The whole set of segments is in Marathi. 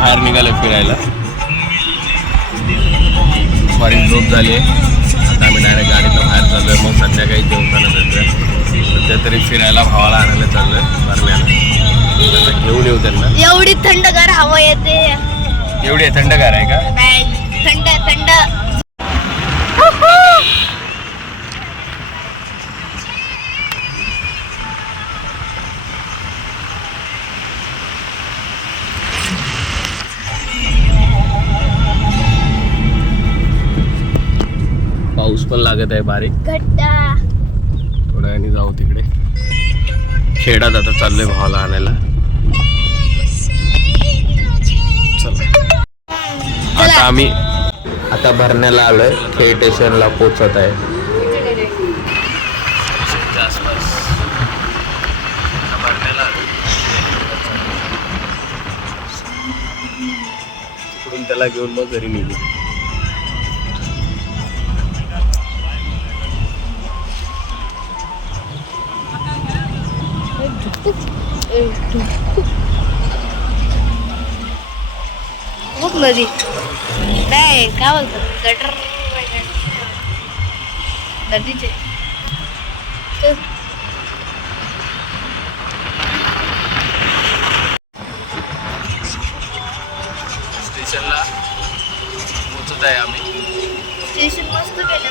बाहेर निघाले फिरायला. दुपारी झोप झाली आता आम्ही डायरेक्ट गाडीतनं बाहेर चाललोय. मग संध्याकाळी जेवताना भेटूया सध्या तरी फिरायला भावाला आणायला चाललोय भरण्याला आता घेऊन येऊ त्यांना. एवढी थंडगार हवा येते. एवढी थंडगार आहे का? थंड थंड. पाऊस पण लागत आहे बारीक. घट्टा. थोड्या वेळाने जाऊ तिकडे. खेडात आता चाललोय भावाला आणायला. आता आम्ही आता भरण्याला आलोय. खेळ स्टेशनला पोचत आहे. त्याला घेऊन मग घरी निघू. खूप नदी. नाही काय बोलतात गटर. नदीचे. स्टेशनला पोचत आहे आम्ही. स्टेशन मस्त केलं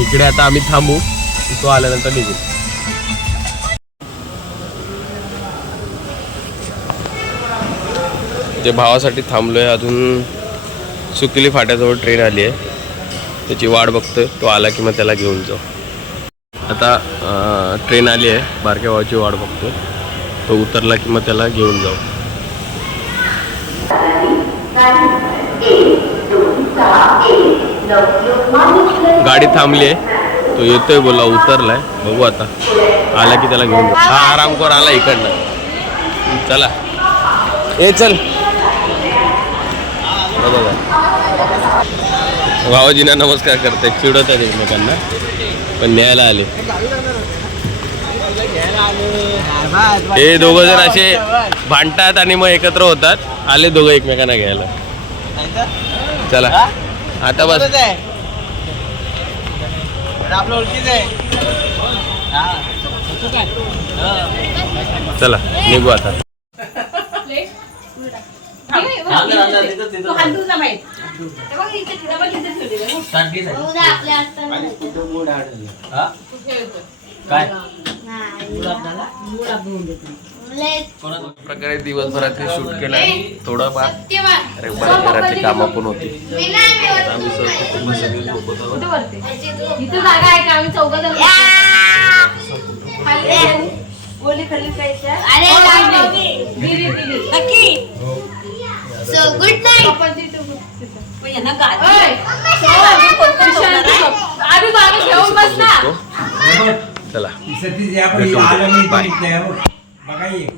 इकडे आता आम्ही थांबू. तो आल्यानंतर निघू. जे भावासाठी थांबलोय अजून सुकिली फाट्याजवळ ट्रेन आली आहे. त्याची वाट बघतोय. तो आला की मग त्याला घेऊन जाऊ. आता ट्रेन आली आहे. बारक्या भावाची वाट बघतोय. तो उतरला की मग त्याला घेऊन जाऊ. गाडी थांबली आहे. तो येतोय बोला उतरलाय. बघू आता. आला की त्याला घेऊन जाऊ. हा आरामखोर आला इकडनं. चला. ए चल. भावाजीना नमस्कार करते. चिडवतात एकमेकांना. पण न्यायला आले. हे दोघ जण असे भांडतात आणि मग एकत्र होतात. आले दोघं एकमेकांना घ्यायला. चला. आता बस. आपलं ओळखीच आहे. चला निघू आता. हातानं. काय? प्रकारे दिवसभरात हे शूट केलंय. थोडंफार सत्यवान. अरे बऱ्याच घरातली कामं पण होती. आम्ही कुटुंब सगळी झोपत आहोत. इथं जागा आहे का? आम्ही चौघ जण! खाली अरे. दिली दिली नक्की. Ah, ada ada ni baik. Bagai.